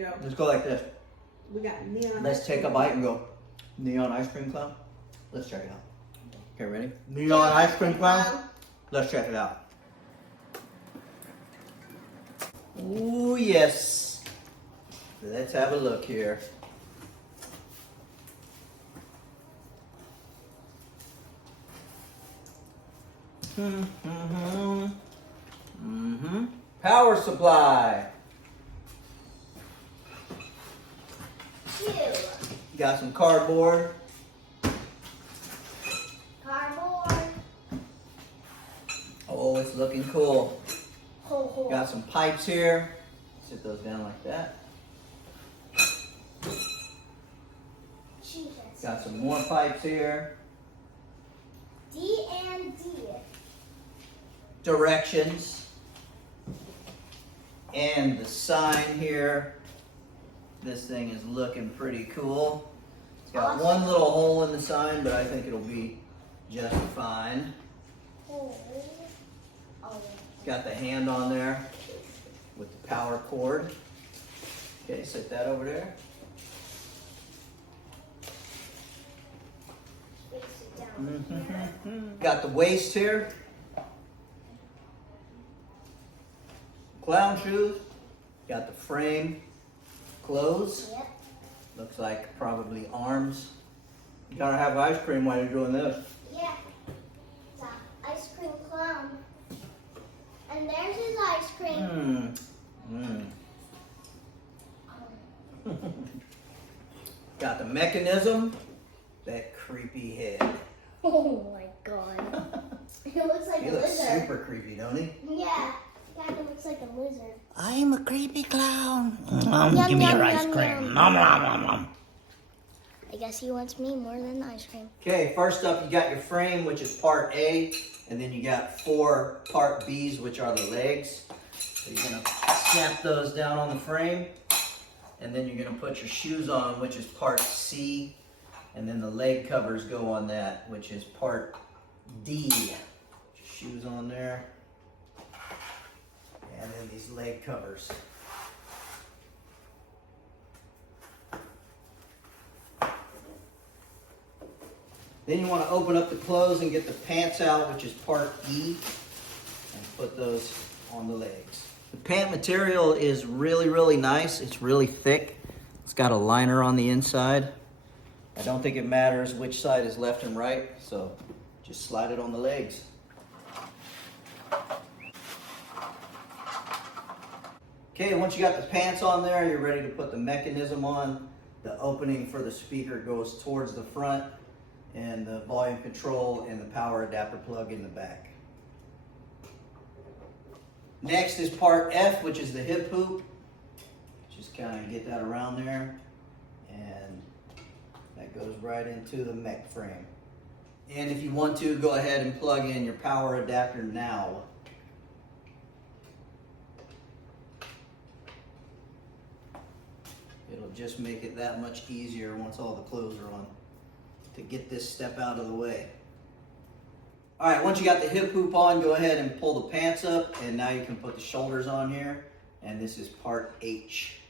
go. Let's go like this. We got neon. Let's ice take a cream. bite and go. Neon ice cream clown. Let's check it out. Okay, ready? Neon ice cream clown. Let's check it out. Ooh, yes. Let's have a look here. Power supply. Got some cardboard. Cardboard. Oh, it's looking cool. Ho, ho. Got some pipes here. Sit those down like that. Jesus. Got some more pipes here. D and D. Directions. And the sign here. This thing is looking pretty cool. It's got Awesome. one little hole in the sign, but I think it'll be just fine. Oh. Oh. Got the hand on there with the power cord. Okay, set that over there. Fix it down here. Got the waist here. Clown shoes. Got the frame closed. Yep. Looks like probably arms. You gotta have ice cream while you're doing this. Yeah. It's an ice cream clown. And there's his ice cream. Got the mechanism. That creepy head. Oh my god. It looks like He a looks lizard. super creepy, don't he? Yeah. It kind of looks like a lizard. I'm a creepy clown. Yum, give me yum, your ice yum, cream. yum. Nom, nom, nom, nom. I guess he wants me more than the ice cream. Okay, first up you got your frame, which is part A, and then you got 4 part B's, which are the legs. So you're gonna snap those down on the frame, and then you're gonna put your shoes on, which is part C, and then the leg covers go on that, which is part D. Put your shoes on there, and then these leg covers. Then you want to open up the clothes and get the pants out, which is part E, and put those on the legs. The pant material is really, really nice. It's really thick. It's got a liner on the inside. I don't think it matters which side is left and right, so just slide it on the legs. Okay, once you got the pants on there, you're ready to put the mechanism on. The opening for the speaker goes towards the front, and the volume control and the power adapter plug in the back. Next is part F, which is the hip hoop. Just kind of get that around there, and that goes right into the mech frame. And if you want to, go ahead and plug in your power adapter now. It'll just make it that much easier once all the clothes are on to get this step out of the way. All right, once you got the hip hoop on, go ahead and pull the pants up, and now you can put the shoulders on here, and this is part H.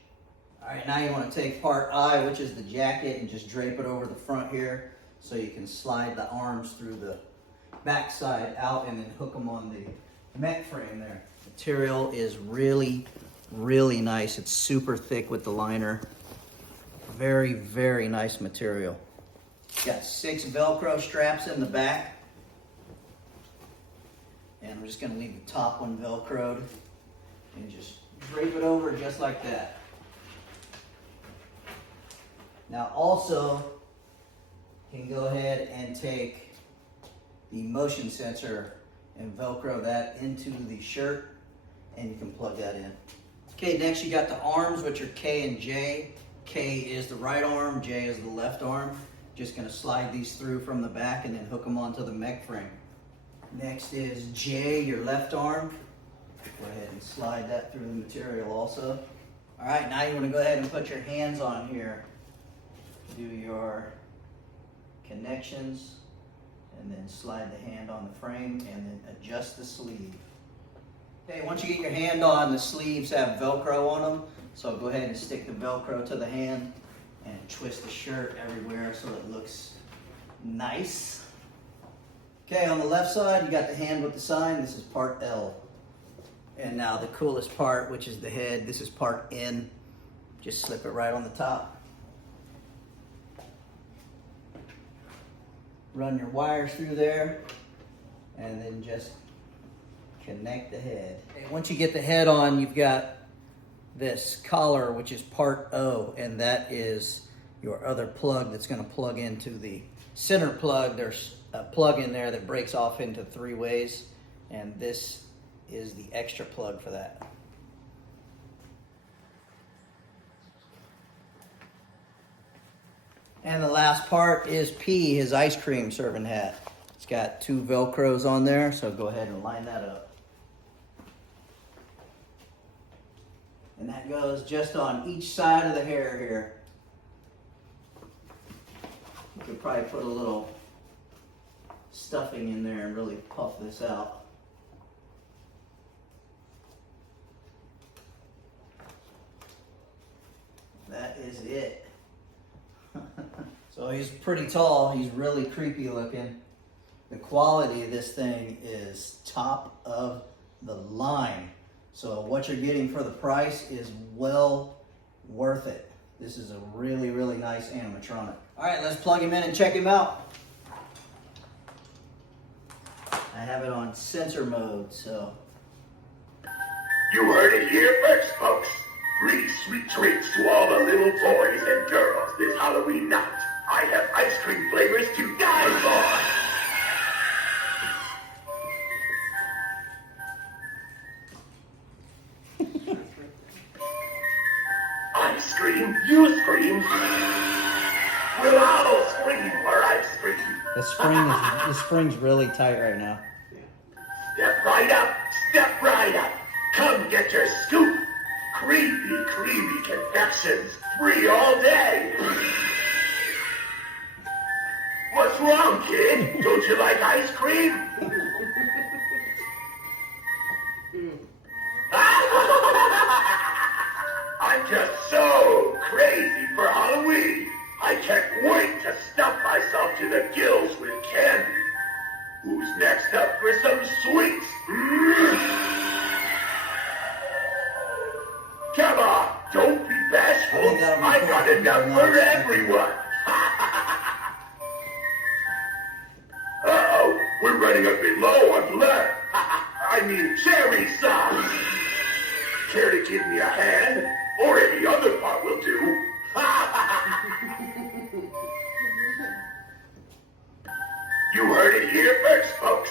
All right, now you want to take part I, which is the jacket, and just drape it over the front here so you can slide the arms through the back side out and then hook them on the mech frame there. Material is really, really nice. It's super thick with the liner. Very, very nice material. Got 6 Velcro straps in the back. And I'm just gonna leave the top one Velcroed and just drape it over just like that. Now also, you can go ahead and take the motion sensor and Velcro that into the shirt, and you can plug that in. Okay, next you got the arms, which are K and J. K is the right arm, J is the left arm. Just gonna slide these through from the back and then hook them onto the mech frame. Next is J, your left arm. Go ahead and slide that through the material also. All right, now you wanna go ahead and put your hands on here. Do your connections, and then slide the hand on the frame, and then adjust the sleeve. Okay, once you get your hand on, the sleeves have Velcro on them. So go ahead and stick the Velcro to the hand and twist the shirt everywhere so it looks nice. Okay, on the left side, you got the hand with the sign. This is part L. And now the coolest part, which is the head, this is part N. Just slip it right on the top. Run your wires through there, and then just connect the head. Okay, once you get the head on, you've got this collar, which is part O, and that is your other plug that's going to plug into the center plug. There's a plug in there that breaks off into 3 ways, and this is the extra plug for that. And the last part is P, his ice cream serving hat. It's got 2 Velcros on there, so go ahead and line that up. And that goes just on each side of the hair here. You could probably put a little stuffing in there and really puff this out. That is it. So he's pretty tall, he's really creepy looking. The quality of this thing is top of the line. So what you're getting for the price is well worth it. This is a really, really nice animatronic. All right, let's plug him in and check him out. I have it on sensor mode, so. You heard it here first, folks. 3 sweet treats to all the little boys and girls this Halloween night. I have ice cream flavors to die for. I scream, you scream. We'll all scream for ice cream. The spring's really tight right now. Step right up, step right up. Come get your scoop. Creepy, creamy confections, free all day. What's wrong, kid? Don't you like ice cream? I'm just so crazy for Halloween. I can't wait to stuff myself to the gills with candy. Who's next up for some sweets? Come on, don't be bashful. I've got enough for everyone. Uh-oh, we're running a bit low on blood. I mean cherry sauce. Care to give me a hand? Or any other part will do. You heard it here first, folks.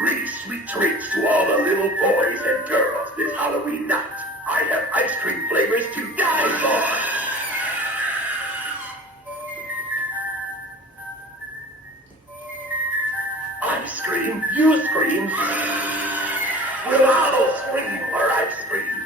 3 sweet treats to all the little boys and girls this Halloween night. I have ice cream flavors to die for. I scream, you scream. We'll all scream for ice cream.